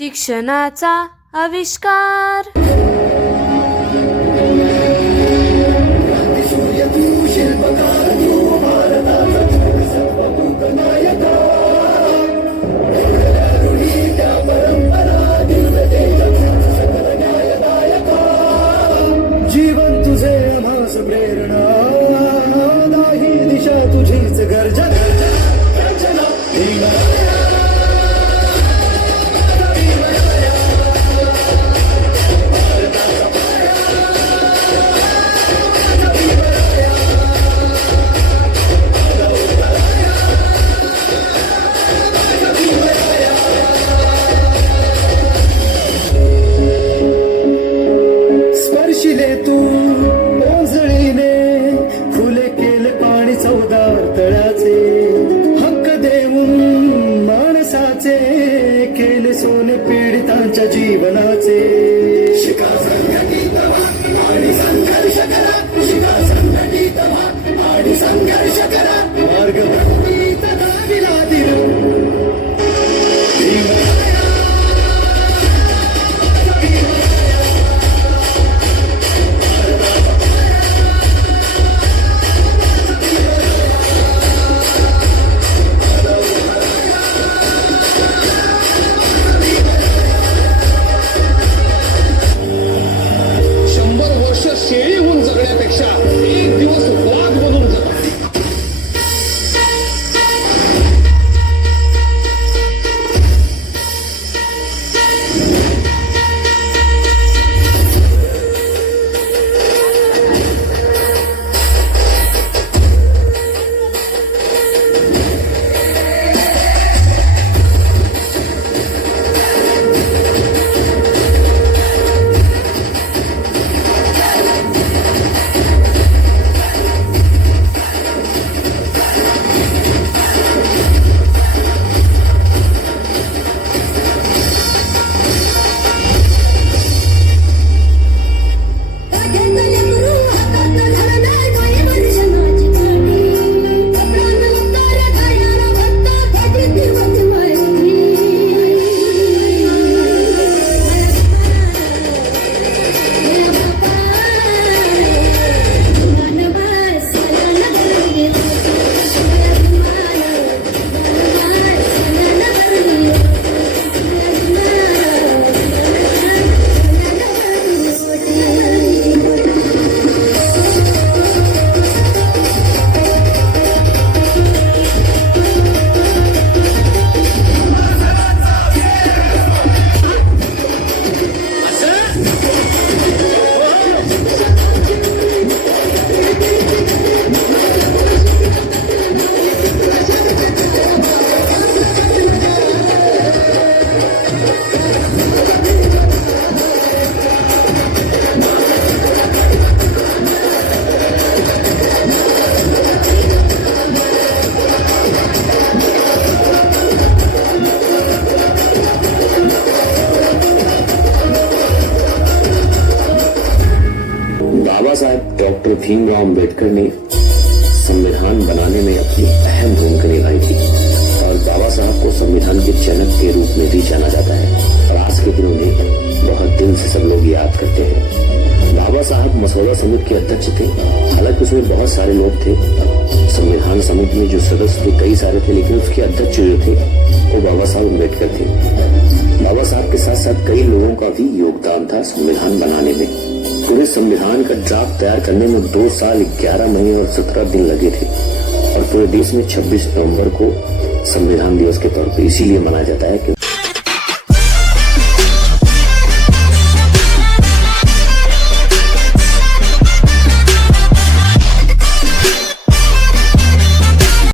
शिक्षणाचा आविष्कार। जीवन तुझे आम्हास प्रेरणा, दाही दिशा तुझीच गर्जना। स्पर्शिले तू ओंजळीने, खुले केले पाणी चौदार तळ्याचे। हक्क देऊन माणसाचे, केले सोने पीडितांच्या जीवनाचे। शिका संघटित व्हा आणि संघर्ष करा, शिका संघटित व्हा आणि संघर्ष करा। मार्ग भक्तीत दाविला दिलो। शेळी होऊन जगण्यापेक्षा एक दिवस वाघ बनून जगा। बाबा साहब डॉक्टर भीमराव अम्बेडकर ने संविधान बनाने में अपनी अहम भूमिका निभाई थी और बाबा साहब को संविधान के जनक के रूप में भी जाना जाता है और आज के दिन उन्हें बहुत दिन से सब लोग याद करते हैं। बाबा साहब मसौदा समिति के अध्यक्ष थे, हालांकि उसमें बहुत सारे लोग थे। संविधान समिति में जो सदस्य थे कई सारे थे, लेकिन उसके अध्यक्ष जो थे वो बाबा साहब अम्बेडकर थे। बाबा साहब के साथ साथ कई लोगों का भी योगदान था संविधान बनाने में। पूरे संविधान का ड्राफ्ट तैयार करने में 2 साल 11 महीने और 17 दिन लगे थे और पूरे देश में 26 नवंबर को संविधान दिवस के तौर पर इसीलिए मनाया जाता है कि